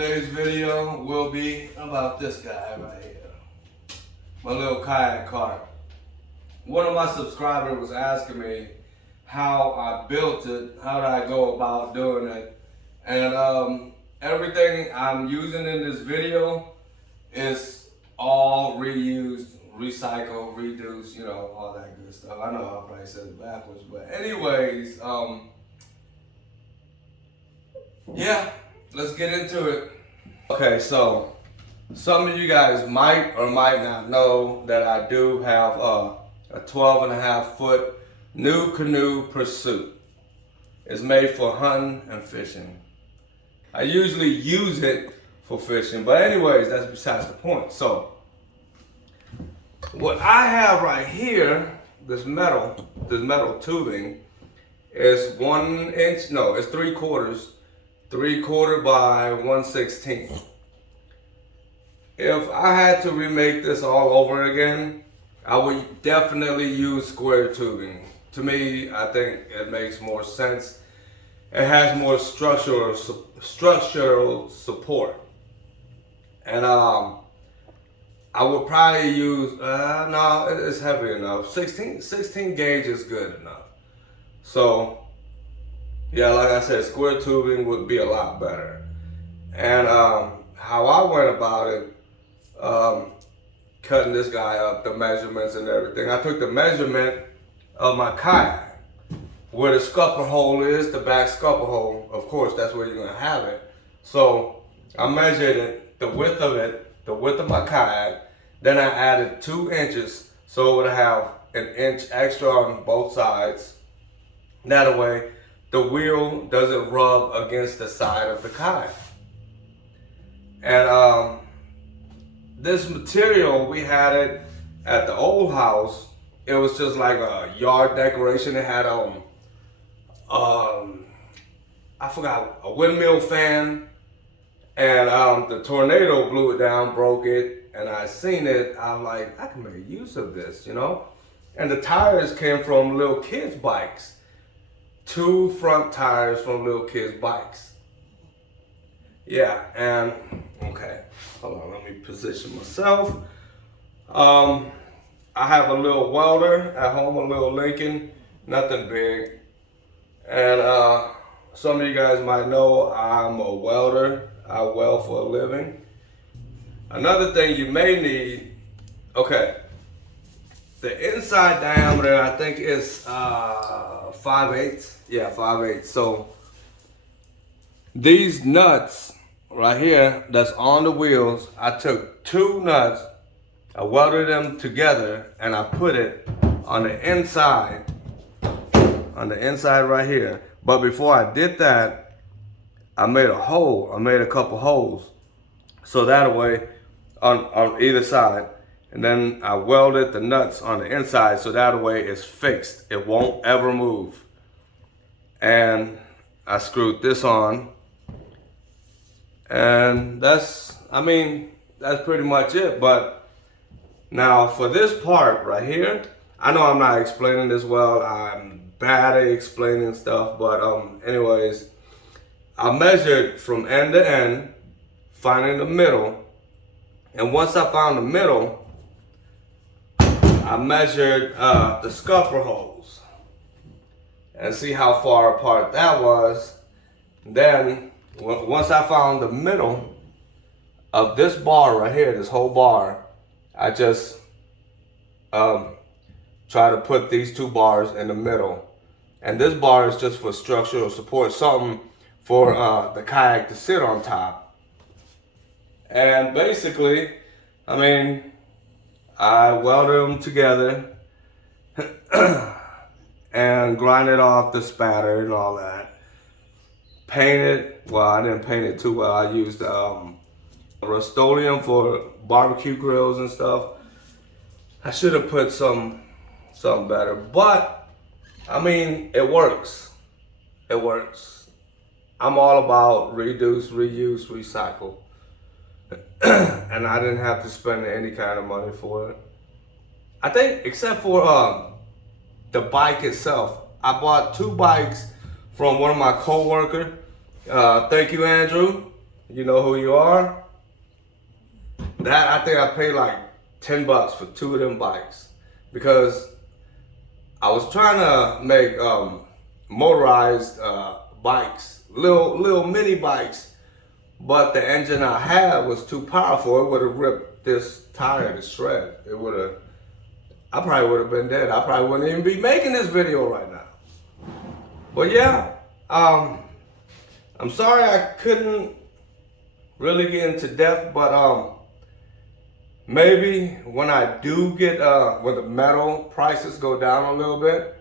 Today's video will be about this guy right here. My little kayak cart. One of my subscribers was asking me how I built it, how did I go about doing it. And everything I'm using in this video is all reused, recycled, reduced, you know, all that good stuff. I know I probably said it backwards, but anyways, yeah, let's get into it. Okay, so some of you guys might or might not know that I do have a 12.5-foot new canoe Pursuit. It's made for hunting and fishing. I usually use it for fishing, but anyways, that's besides the point. So, what I have right here, this metal tubing, is 1 inch, no, it's 3/4 by 1/16. If I had to remake this all over again, I would definitely use square tubing. To me, I think it makes more sense. It has more structural support. And I would probably use, no, it's heavy enough. 16 gauge is good enough. So, yeah, like I said, square tubing would be a lot better. And how I went about it, cutting this guy up, the measurements and everything. I took the measurement of my kayak. Where the scupper hole is, the back scupper hole, of course, that's where you're gonna have it. So I measured it, the width of my kayak. Then I added 2 inches, so it would have 1 inch extra on both sides. That way, the wheel doesn't rub against the side of the kayak. And this material, we had it at the old house. It was just like a yard decoration. It had I forgot, a windmill fan, and the tornado blew it down, broke it, and I seen it. I'm like, I can make use of this, you know? And the tires came from little kids' bikes. 2 front tires from little kids' bikes. Yeah, and, okay, hold on, let me position myself. I have a little welder at home, a little Lincoln, nothing big. And some of you guys might know I'm a welder. I weld for a living. Another thing you may need, okay, the inside diameter I think is 5/8. Yeah, 5/8. So these nuts right here that's on the wheels, I took 2 nuts, I welded them together, and I put it on the inside right here. But before I did that, I made a hole. I made a couple holes. So that way, on either side. And then I welded the nuts on the inside, so that way it's fixed. It won't ever move. And I screwed this on. And that's pretty much it. But now for this part right here, I know I'm not explaining this well. I'm bad at explaining stuff, but anyways, I measured from end to end, finding the middle. And once I found the middle, I measured the scupper holes and see how far apart that was. Then once I found the middle of this bar right here, this whole bar, I just try to put these 2 bars in the middle. And this bar is just for structural support, something for the kayak to sit on top. And basically, I welded them together and grinded off the spatter and all that. Painted, well, I didn't paint it too well. I used Rust-Oleum for barbecue grills and stuff. I should have put something better, but it works. It works. I'm all about reduce, reuse, recycle. And I didn't have to spend any kind of money for it. I think, except for the bike itself. I bought 2 bikes from one of my co-workers. Thank you, Andrew. you know who you are. That I think I paid like $10 for 2 of them bikes because I was trying to make motorized bikes, little mini bikes, but the engine I had was too powerful. It would have ripped this tire to shred. It would have. I probably would have been dead. I probably wouldn't even be making this video right now. But yeah, I'm sorry I couldn't really get into depth, but maybe when I do get when the metal prices go down a little bit,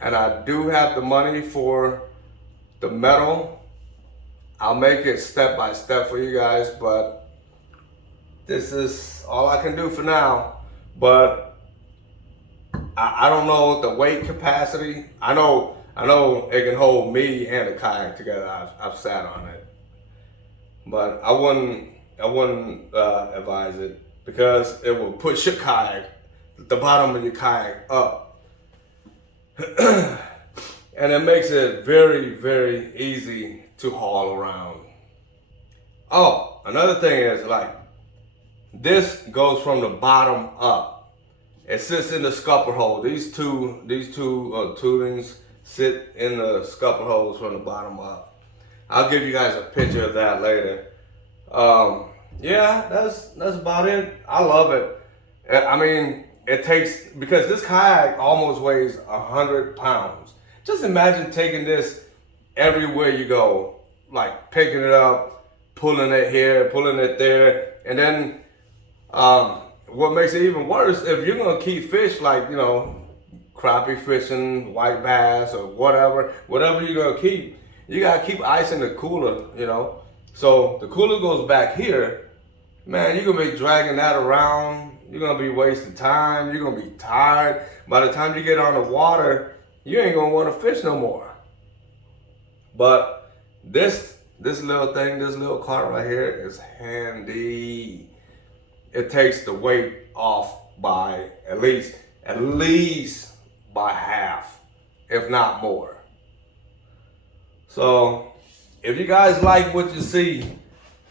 and I do have the money for the metal, I'll make it step by step for you guys. But this is all I can do for now. But I don't know the weight capacity. I know it can hold me and the kayak together. I've sat on it, but I wouldn't advise it because it will push your kayak, the bottom of your kayak up, and it makes it very easy to haul around. Oh, another thing is like this goes from the bottom up. It sits in the scupper hole. These two tubings sit in the scupper holes from the bottom up. I'll give you guys a picture of that later. Yeah, that's about it. I love it. I mean, it takes, because this kayak almost weighs 100 pounds. Just imagine taking this everywhere you go, like picking it up, pulling it here, pulling it there, and then what makes it even worse, if you're gonna keep fish like, you know, crappie fishing, white bass, or whatever you're gonna keep, you gotta keep ice in the cooler, you know. So the cooler goes back here, man, you're gonna be dragging that around, you're gonna be wasting time, you're gonna be tired. By the time you get on the water, you ain't gonna wanna fish no more. But this little thing, this little cart right here is handy. It takes the weight off by at least by half, if not more. So if you guys like what you see,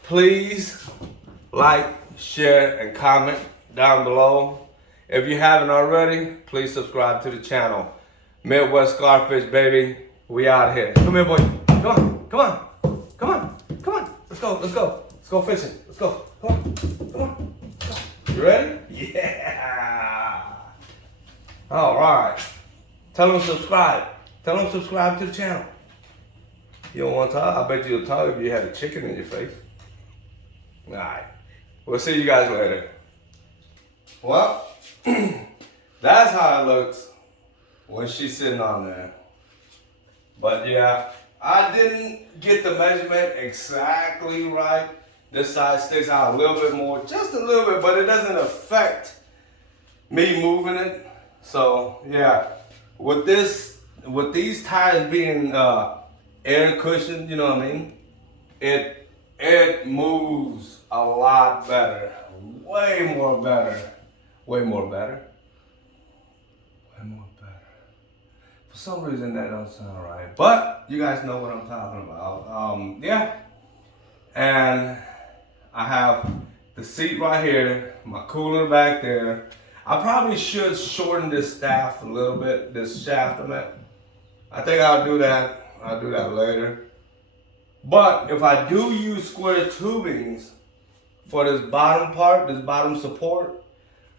please like, share, and comment down below. If you haven't already, please subscribe to the channel. Midwest Scarfish, baby. We out here. Come here, boy. Come on. Come on. Come on. Come on. Let's go. Let's go. Let's go fishing. Let's go. Come on. Come on. You ready? Yeah. All right. Tell them subscribe. Tell them subscribe to the channel. You don't want to talk? I bet you'll talk if you had a chicken in your face. All right. We'll see you guys later. Well, that's how it looks when she's sitting on there. But yeah, I didn't get the measurement exactly right. This side sticks out a little bit more, just a little bit, but it doesn't affect me moving it. So yeah, with these tires being air cushioned, you know what I mean? It moves a lot better, way more better. For some reason that don't sound right, but you guys know what I'm talking about. Yeah, and I have the seat right here, my cooler back there. I probably should shorten this staff a little bit, this shaft on it. I think I'll do that. I'll do that later. But if I do use square tubings for this bottom part, this bottom support,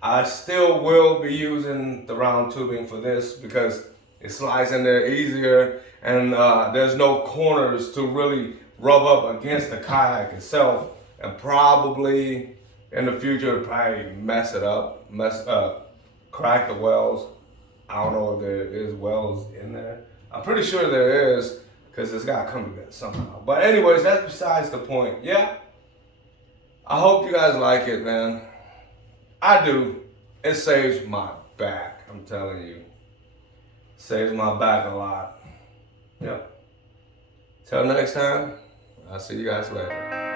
I still will be using the round tubing for this because it slides in there easier, and there's no corners to really rub up against the kayak itself, and probably in the future it'll probably mess it up, crack the wells. I don't know if there is wells in there. I'm pretty sure there is, because it's got to come together somehow. But anyways, that's besides the point. Yeah, I hope you guys like it, man. I do. It saves my back, I'm telling you. Saves my back a lot. Yep. Till next time, I'll see you guys later.